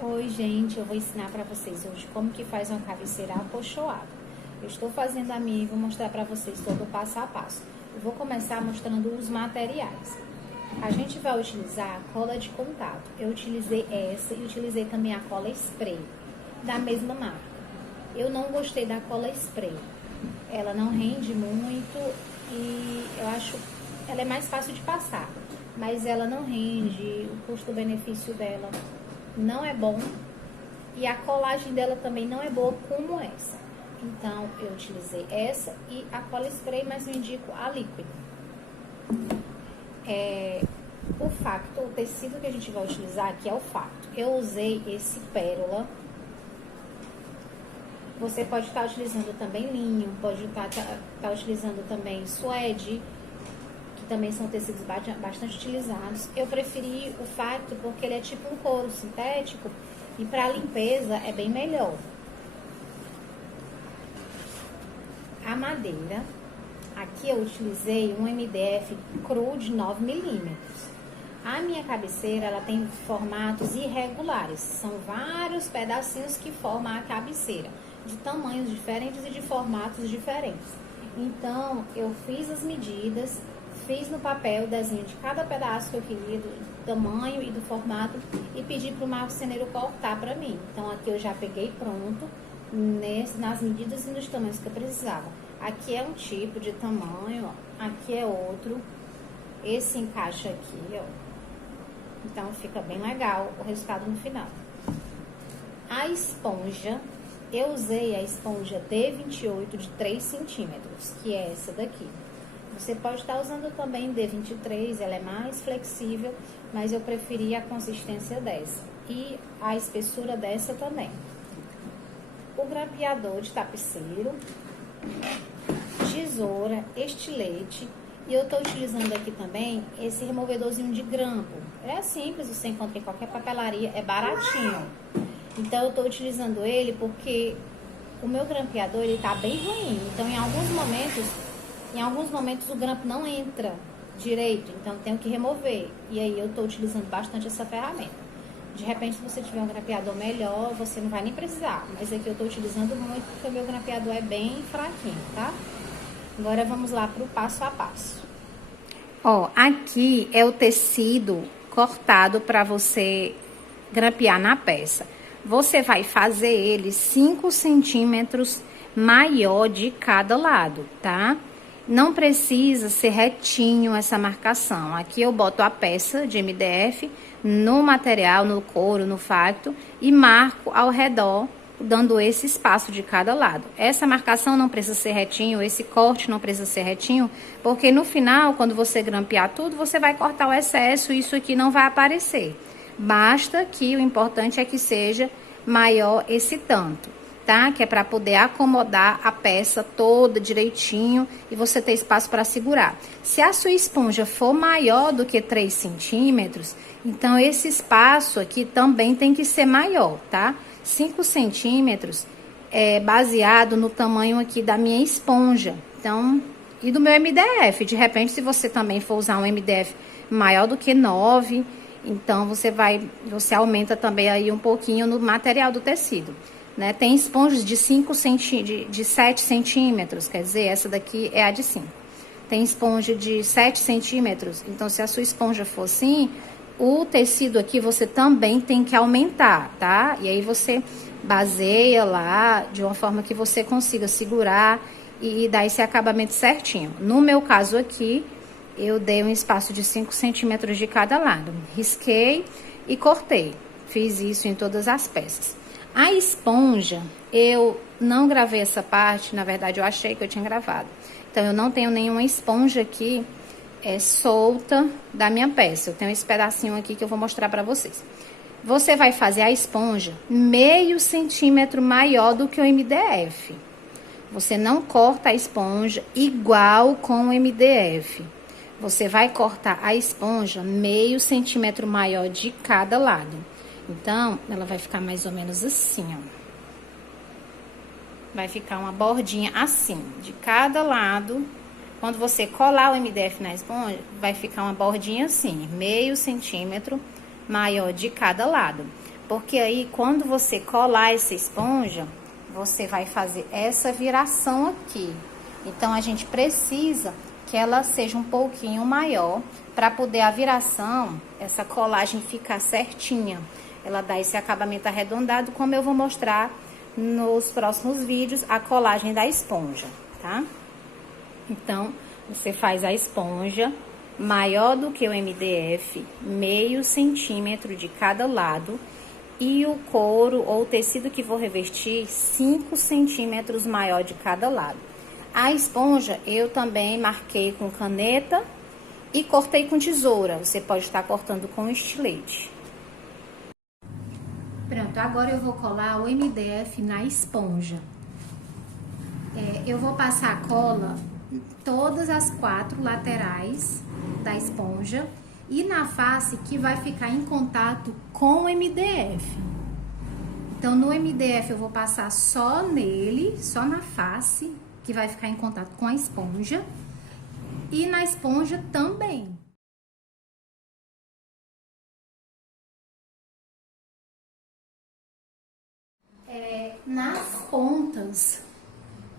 Oi, gente, eu vou ensinar para vocês hoje como que faz uma cabeceira acolchoada. Eu estou fazendo a minha e vou mostrar para vocês todo o passo a passo. Eu vou começar mostrando os materiais. A gente vai utilizar a cola de contato. Eu utilizei essa e utilizei também a cola spray, da mesma marca. Eu não gostei da cola spray. Ela não rende muito e eu acho ela é mais fácil de passar, mas ela não rende, o custo-benefício dela não é bom e a colagem dela também não é boa como essa. Então eu utilizei essa e a cola spray, mas eu indico a líquida. O tecido que a gente vai utilizar aqui é o facto. Eu usei esse pérola. Você pode estar utilizando também linho, pode estar utilizando também suede, que também são tecidos bastante utilizados. Eu preferi o facto porque ele é tipo um couro sintético e para limpeza é bem melhor. A madeira, aqui eu utilizei um MDF cru de 9 milímetros. A minha cabeceira, ela tem formatos irregulares, são vários pedacinhos que formam a cabeceira, de tamanhos diferentes e de formatos diferentes. Então, eu fiz as medidas, fiz no papel o desenho de cada pedaço que eu queria, do tamanho e do formato, e pedi para o marceneiro cortar para mim. Então, aqui eu já peguei pronto, nas medidas e nos tamanhos que eu precisava. Aqui é um tipo de tamanho, ó. Aqui é outro. Esse encaixa aqui, ó. Então, fica bem legal o resultado no final. A esponja, eu usei a esponja D28 de 3 centímetros, que é essa daqui. Você pode estar usando também D23, ela é mais flexível, mas eu preferi a consistência dessa. E a espessura dessa também. O grampeador de tapeceiro, tesoura, estilete. E eu estou utilizando aqui também esse removedorzinho de grampo. É simples, você encontra em qualquer papelaria, é baratinho. Então eu estou utilizando ele porque o meu grampeador ele tá bem ruim. Então em alguns momentos o grampo não entra direito, então tenho que remover. E aí eu estou utilizando bastante essa ferramenta. De repente, se você tiver um grampeador melhor, você não vai nem precisar. Mas aqui eu estou utilizando muito porque o meu grampeador é bem fraquinho, tá? Agora vamos lá para o passo a passo. Ó, aqui é o tecido cortado para você grampear na peça. Você vai fazer ele 5 centímetros maior de cada lado, tá? Não precisa ser retinho essa marcação. Aqui eu boto a peça de MDF no material, no couro, no facto e marco ao redor, dando esse espaço de cada lado. Essa marcação não precisa ser retinho, esse corte não precisa ser retinho, porque no final, quando você grampear tudo, você vai cortar o excesso e isso aqui não vai aparecer. Basta que o importante é que seja maior esse tanto, tá? Que é para poder acomodar a peça toda direitinho e você ter espaço para segurar. Se a sua esponja for maior do que 3 centímetros, então esse espaço aqui também tem que ser maior, tá? 5 centímetros é baseado no tamanho aqui da minha esponja, então, e do meu MDF. De repente, se você também for usar um MDF maior do que 9, então você aumenta também aí um pouquinho no material do tecido, né? Tem esponjas de 7 centímetros, quer dizer, essa daqui é a de 5. Tem esponja de 7 centímetros, então se a sua esponja for assim, o tecido aqui você também tem que aumentar, tá? E aí você baseia lá de uma forma que você consiga segurar e dar esse acabamento certinho. No meu caso aqui, eu dei um espaço de 5 centímetros de cada lado. Risquei e cortei. Fiz isso em todas as peças. A esponja, eu não gravei essa parte, na verdade eu achei que eu tinha gravado. Então eu não tenho nenhuma esponja aqui solta da minha peça. Eu tenho esse pedacinho aqui que eu vou mostrar pra vocês. Você vai fazer a esponja meio centímetro maior do que o MDF. Você não corta a esponja igual com o MDF. Você vai cortar a esponja meio centímetro maior de cada lado. Então, ela vai ficar mais ou menos assim, ó. Vai ficar uma bordinha assim, de cada lado. Quando você colar o MDF na esponja, vai ficar uma bordinha assim, meio centímetro maior de cada lado. Porque aí, quando você colar essa esponja, você vai fazer essa viração aqui. Então, a gente precisa que ela seja um pouquinho maior para poder a viração, essa colagem ficar certinha. Ela dá esse acabamento arredondado, como eu vou mostrar nos próximos vídeos, a colagem da esponja, tá? Então, você faz a esponja maior do que o MDF, meio centímetro de cada lado, e o couro ou tecido que vou revestir, 5 centímetros maior de cada lado. A esponja eu também marquei com caneta e cortei com tesoura. Você pode estar cortando com estilete. Pronto, agora eu vou colar o MDF na esponja. Eu vou passar a cola em todas as 4 laterais da esponja e na face que vai ficar em contato com o MDF. Então, no MDF eu vou passar só nele, só na face, que vai ficar em contato com a esponja, e na esponja também.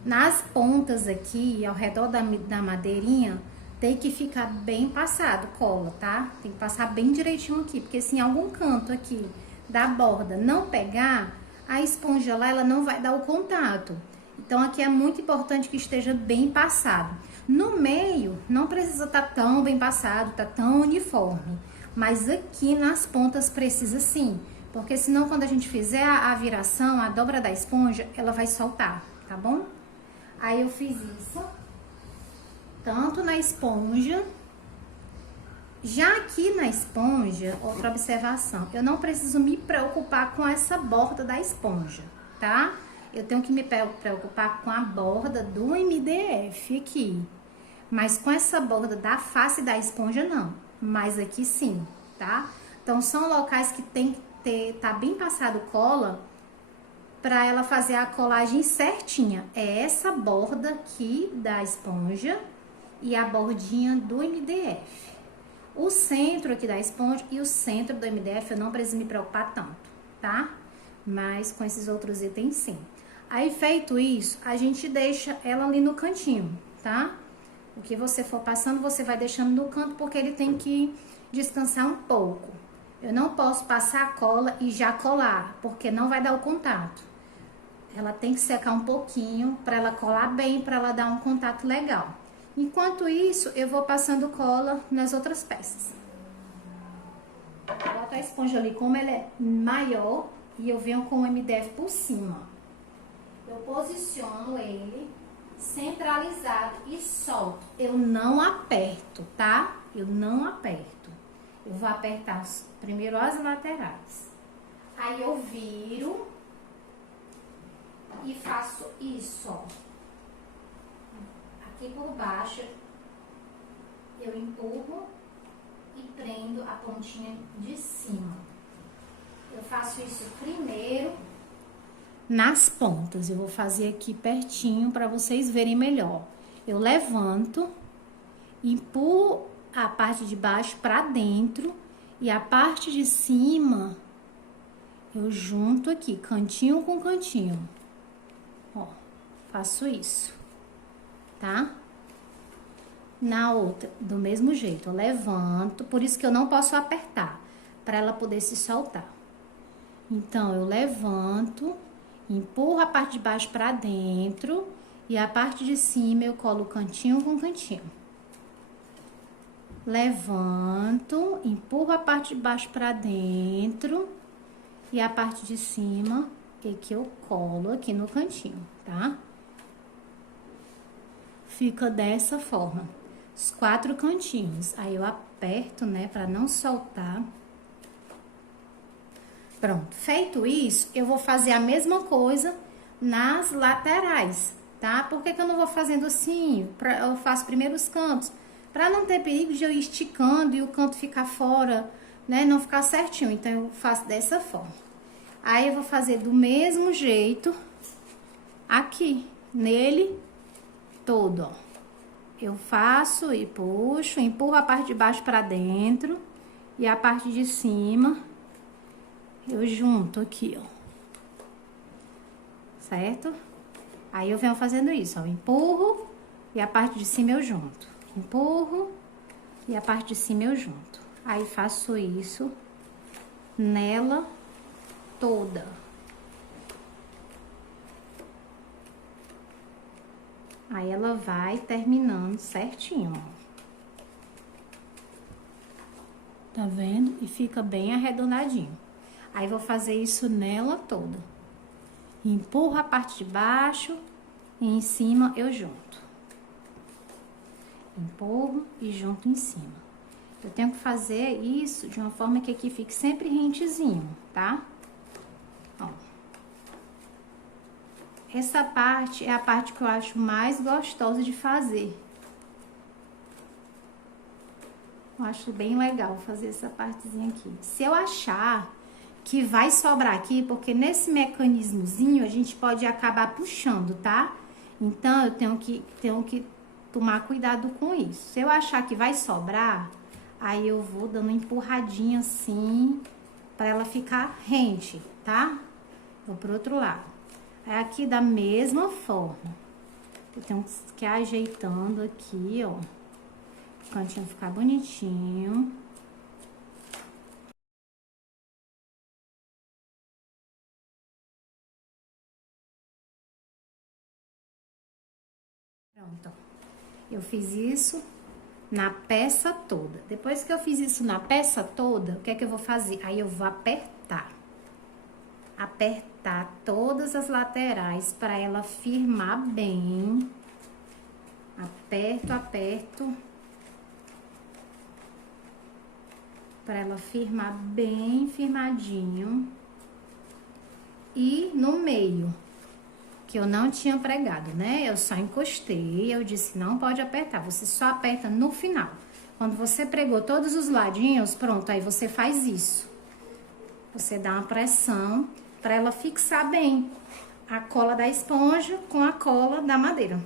Nas pontas aqui, ao redor da madeirinha, tem que ficar bem passado cola, tá? Tem que passar bem direitinho aqui, porque se em algum canto aqui da borda não pegar, a esponja lá, ela não vai dar o contato. Então, aqui é muito importante que esteja bem passado. No meio, não precisa estar tão bem passado, tá tão uniforme. Mas aqui nas pontas precisa sim, porque senão quando a gente fizer a viração, a dobra da esponja, ela vai soltar, tá bom? Aí eu fiz isso, tanto na esponja. Já aqui na esponja, outra observação, eu não preciso me preocupar com essa borda da esponja, tá? Eu tenho que me preocupar com a borda do MDF aqui, mas com essa borda da face da esponja não, mas aqui sim, tá? Então, são locais que tem que tá bem passado cola para ela fazer a colagem certinha. É essa borda aqui da esponja e a bordinha do MDF. O centro aqui da esponja e o centro do MDF eu não preciso me preocupar tanto, tá? Mas com esses outros itens sim. Aí feito isso, a gente deixa ela ali no cantinho, tá? O que você for passando, você vai deixando no canto porque ele tem que descansar um pouco. Eu não posso passar a cola e já colar, porque não vai dar o contato. Ela tem que secar um pouquinho para ela colar bem, para ela dar um contato legal. Enquanto isso, eu vou passando cola nas outras peças. Boto a esponja ali, como ela é maior, e eu venho com o MDF por cima. Eu posiciono ele centralizado e solto. Eu não aperto, tá? Eu não aperto. Eu vou apertar primeiro as laterais. Aí eu viro e faço isso, ó. Aqui por baixo, eu empurro e prendo a pontinha de cima. Eu faço isso primeiro nas pontas. Eu vou fazer aqui pertinho para vocês verem melhor. Eu levanto, empurro a parte de baixo para dentro e a parte de cima eu junto aqui, cantinho com cantinho. Ó, faço isso. Tá? Na outra, do mesmo jeito, eu levanto, por isso que eu não posso apertar, para ela poder se soltar. Então, eu levanto, empurro a parte de baixo para dentro e a parte de cima eu colo cantinho com cantinho. Levanto, empurro a parte de baixo para dentro e a parte de cima que eu colo aqui no cantinho, tá? Fica dessa forma, os 4 cantinhos. Aí eu aperto, né, para não soltar. Pronto, feito isso, eu vou fazer a mesma coisa nas laterais, tá? Por que que eu não vou fazendo assim? Eu faço primeiro os cantos, para não ter perigo de eu ir esticando e o canto ficar fora, né, não ficar certinho. Então, eu faço dessa forma. Aí, eu vou fazer do mesmo jeito aqui, nele todo, ó. Eu faço e puxo, empurro a parte de baixo para dentro e a parte de cima eu junto aqui, ó. Certo? Aí eu venho fazendo isso, ó. Empurro e a parte de cima eu junto. Empurro e a parte de cima eu junto. Aí faço isso nela toda. Aí ela vai terminando certinho, ó. Tá vendo? E fica bem arredondadinho. Aí vou fazer isso nela toda. Empurro a parte de baixo e em cima eu junto. Empurro e junto em cima. Eu tenho que fazer isso de uma forma que aqui fique sempre rentezinho, tá? Ó. Essa parte é a parte que eu acho mais gostosa de fazer. Eu acho bem legal fazer essa partezinha aqui. Se eu achar que vai sobrar aqui, porque nesse mecanismozinho a gente pode acabar puxando, tá? Então, eu tenho que tomar cuidado com isso. Se eu achar que vai sobrar, aí eu vou dando uma empurradinha assim, pra ela ficar rente, tá? Vou pro outro lado. Aí aqui da mesma forma. Eu tenho que ir ajeitando aqui, ó. O cantinho ficar bonitinho. Pronto. Eu fiz isso na peça toda. Depois que eu fiz isso na peça toda, o que é que eu vou fazer? Aí eu vou apertar. Apertar todas as laterais para ela firmar bem. Aperto, aperto. Para ela firmar bem firmadinho. E no meio, que eu não tinha pregado, né? Eu só encostei, eu disse não pode apertar, você só aperta no final. Quando você pregou todos os ladinhos, pronto, aí você faz isso. Você dá uma pressão para ela fixar bem a cola da esponja com a cola da madeira.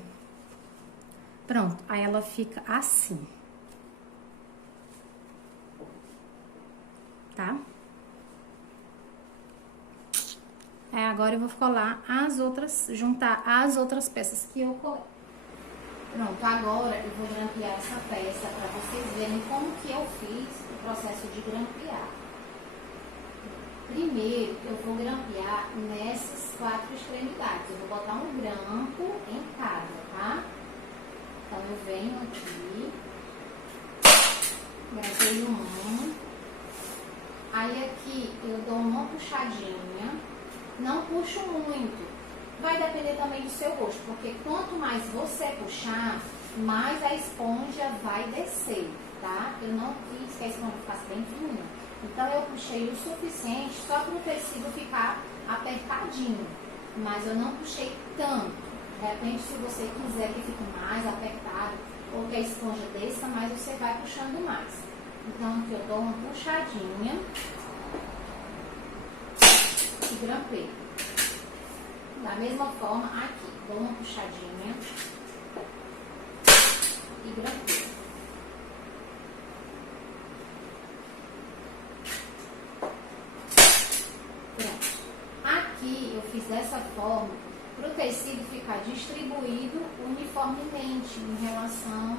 Pronto, aí ela fica assim. Tá? Aí agora eu vou colar as outras, juntar as outras peças que eu colei. Pronto, agora eu vou grampear essa peça para vocês verem como que eu fiz o processo de grampear. Primeiro, eu vou grampear nessas 4 extremidades. Eu vou botar um grampo em cada, tá? Então, eu venho aqui, grampeio um. Aí aqui eu dou uma puxadinha, não puxo muito. Vai depender também do seu gosto, porque quanto mais você puxar, mais a esponja vai descer, tá? Eu não quis que a esponja ficasse bem fininha. Então, eu puxei o suficiente só para o tecido ficar apertadinho. Mas eu não puxei tanto. De repente, se você quiser que fique mais apertado ou que a esponja desça mais, você vai puxando mais. Então, aqui eu dou uma puxadinha e grampeio. Da mesma forma, aqui, dou uma puxadinha e grampeio. Pronto. Aqui eu fiz dessa forma para o tecido ficar distribuído uniformemente em relação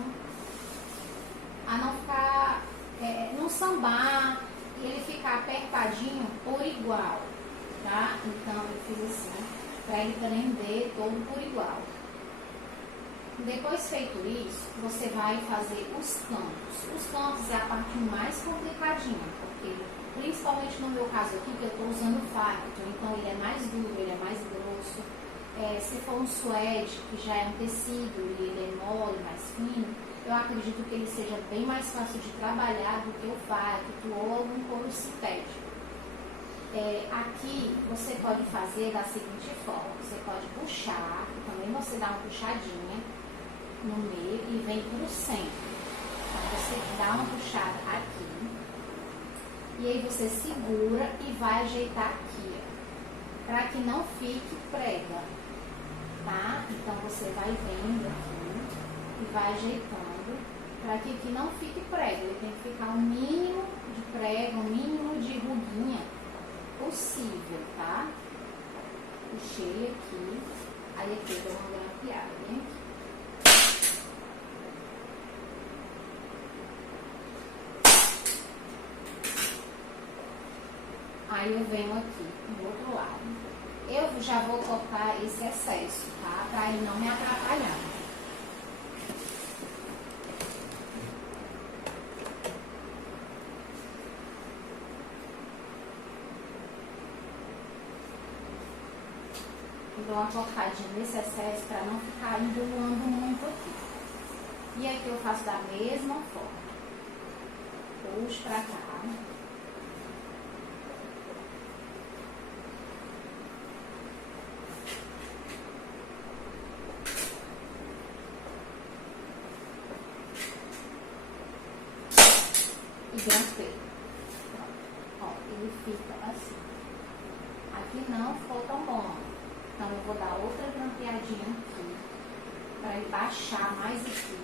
a não ficar, não sambar e ele ficar apertadinho por igual, tá? Então eu fiz assim, para ele prender todo por igual. Depois feito isso, você vai fazer os cantos. Os cantos é a parte mais complicadinha, porque principalmente no meu caso aqui, que eu estou usando facto, então ele é mais duro, ele é mais grosso. Se for um suede, que já é um tecido e ele é mole, mais fino, eu acredito que ele seja bem mais fácil de trabalhar do que o facto ou algum couro sintético. Aqui você pode fazer da seguinte forma, você pode puxar, também você dá uma puxadinha no meio e vem para o centro. Então, você dá uma puxada aqui, e aí você segura e vai ajeitar aqui, para que não fique prega, tá? Então, você vai vendo aqui e vai ajeitando, para que aqui não fique prega, ele tem que ficar um mínimo de prega, um mínimo de ruguinha. possível, tá? Puxei aqui, aí aqui eu dou uma grampeada, bem aqui. Aí eu venho aqui do outro lado. Eu já vou cortar esse excesso, tá? Pra ele não me atrapalhar. Eu dou uma cortadinha nesse excesso pra não ficar embolando muito aqui. E aqui eu faço da mesma forma. Puxo pra cá. E grampeio. Ó, ele fica assim. Aqui não ficou tão bom. Então eu vou dar outra grampeadinha aqui. Pra ele baixar mais aqui.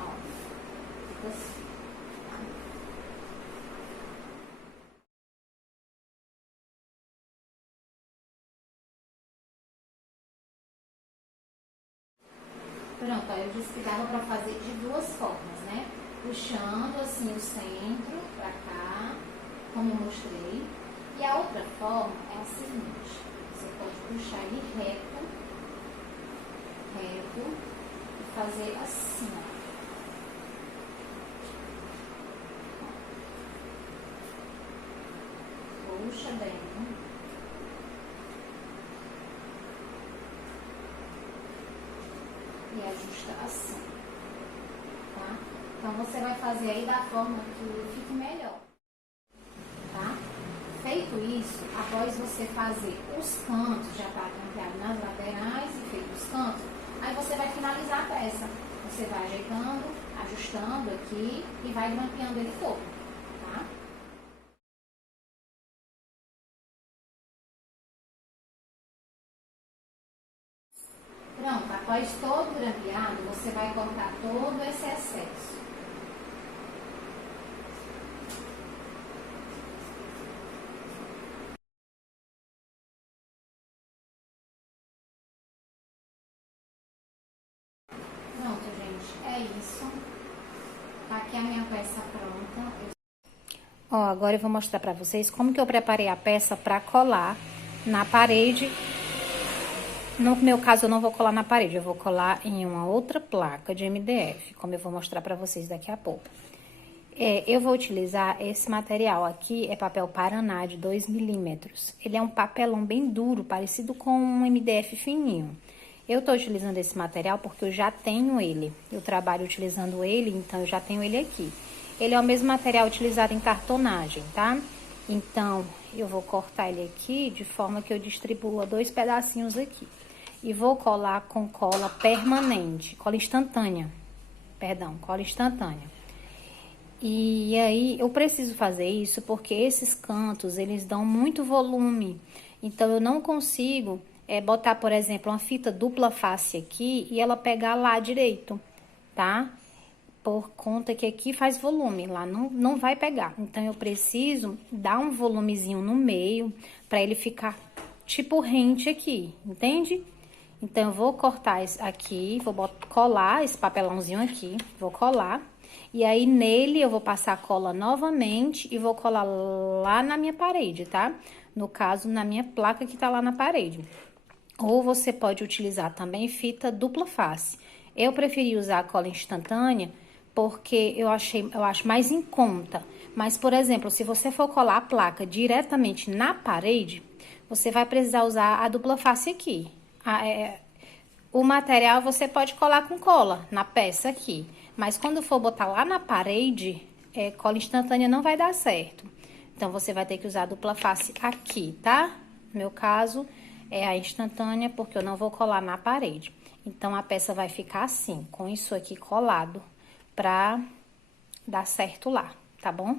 Ó, fica assim. Pronto, ó, eu disse que dava pra fazer de duas formas, né? Puxando assim o centro pra cá, como eu mostrei. E a outra forma é a seguinte: você pode puxar ele reto, e fazer assim, ó. Puxa bem. E ajusta assim, tá? Então você vai fazer aí da forma que fique melhor, tá? Feito isso, após você fazer os cantos, já tá grampeado nas laterais e feito os cantos, aí você vai finalizar a peça. Você vai ajeitando, ajustando aqui e vai grampeando ele todo, tá? Pronto, após todo grampeado, você vai cortar todo esse excesso. Pronto, gente, é isso. Tá aqui a minha peça pronta. Ó, agora eu vou mostrar pra vocês como que eu preparei a peça pra colar na parede. No meu caso, eu não vou colar na parede, eu vou colar em uma outra placa de MDF, como eu vou mostrar pra vocês daqui a pouco. Eu vou utilizar esse material aqui, é papel Paraná de 2 milímetros. Ele é um papelão bem duro, parecido com um MDF fininho. Eu tô utilizando esse material porque eu já tenho ele. Eu trabalho utilizando ele, então eu já tenho ele aqui. Ele é o mesmo material utilizado em cartonagem, tá? Então, eu vou cortar ele aqui de forma que eu distribua 2 pedacinhos aqui. E vou colar com cola permanente, cola instantânea. Perdão, cola instantânea. E aí, eu preciso fazer isso porque esses cantos, eles dão muito volume. Então, eu não consigo botar, por exemplo, uma fita dupla face aqui e ela pegar lá direito, tá? Por conta que aqui faz volume, lá não vai pegar. Então, eu preciso dar um volumezinho no meio para ele ficar tipo rente aqui, entende? Então, eu vou cortar aqui, vou colar esse papelãozinho aqui, vou colar. E aí, nele, eu vou passar a cola novamente e vou colar lá na minha parede, tá? No caso, na minha placa que tá lá na parede. Ou você pode utilizar também fita dupla face. Eu preferi usar a cola instantânea porque eu acho mais em conta. Mas, por exemplo, se você for colar a placa diretamente na parede, você vai precisar usar a dupla face aqui. O material você pode colar com cola na peça aqui. Mas quando for botar lá na parede, cola instantânea não vai dar certo. Então, você vai ter que usar a dupla face aqui, tá? No meu caso, é a instantânea, porque eu não vou colar na parede. Então, a peça vai ficar assim, com isso aqui colado, pra dar certo lá, tá bom?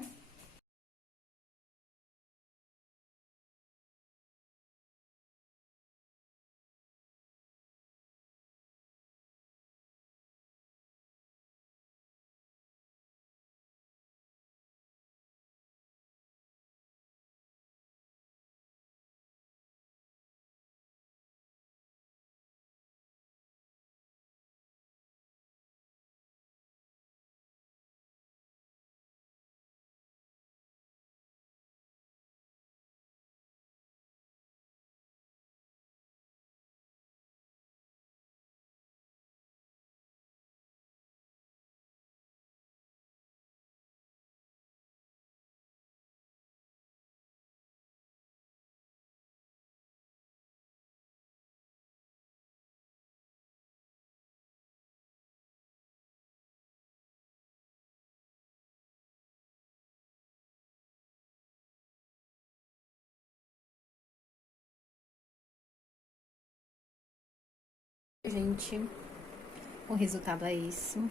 gente. O resultado é isso.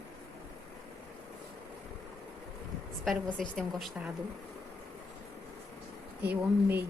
Espero que vocês tenham gostado. Eu amei.